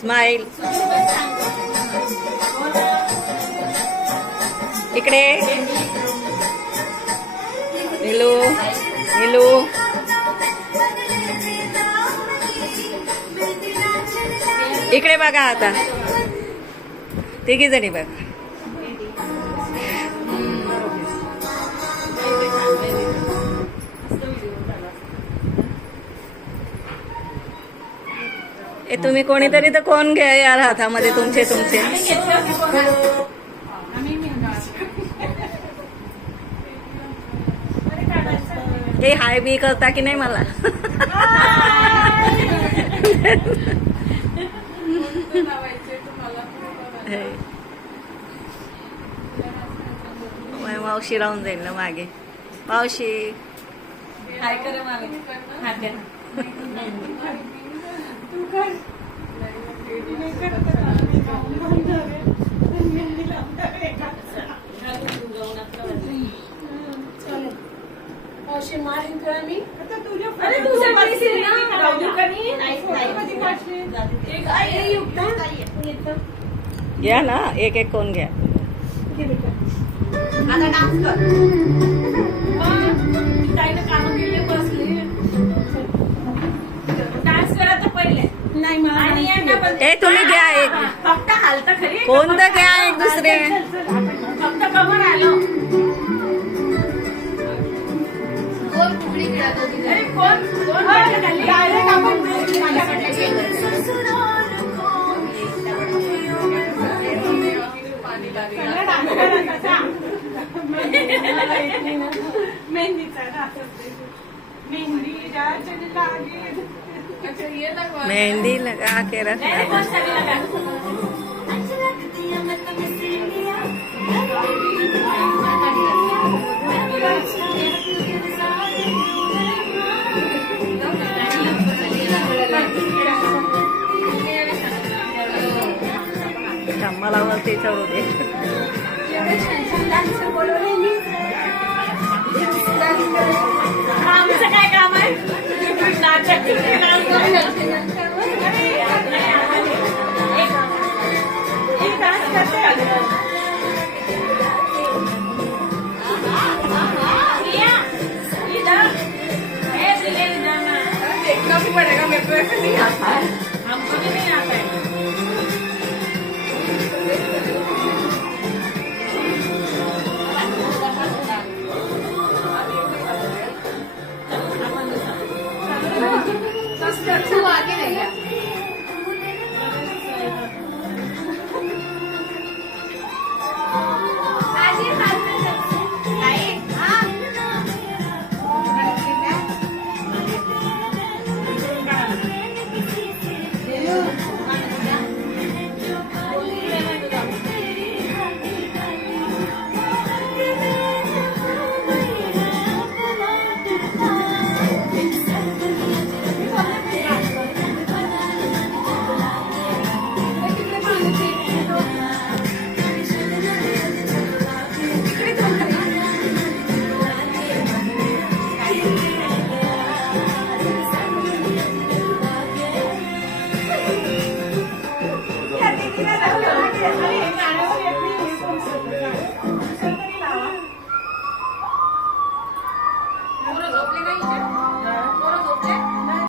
Smile. इकडे नीलू. नीलू इकडे बघा आता. तिघी जणी बघ. ए तुम्ही कोणीतरी तर कोण घ्या यार हातामध्ये तुमचे तुमचे. हे हाय बी करता की नाही मला. मावशी राहून जाईल ना मागे. मावशी हाय कर मला. घ्या ना एक एक कोण घ्या. आता डान्स कर. काम केले बसले. डान्स करा तर पहिले ए तुम्ही घ्या एक. फक्त हालता खरी. कोणतं घ्या एक दुसरे. फक्त कमर आलो. अरे कोण डायरेक्ट आपण मेहंदी लगा के रखना. मला वरती चढू दे. आमचं काय काम आहे. देखना भी पड़ेगा मेरे को. ऐसे नहीं आता है.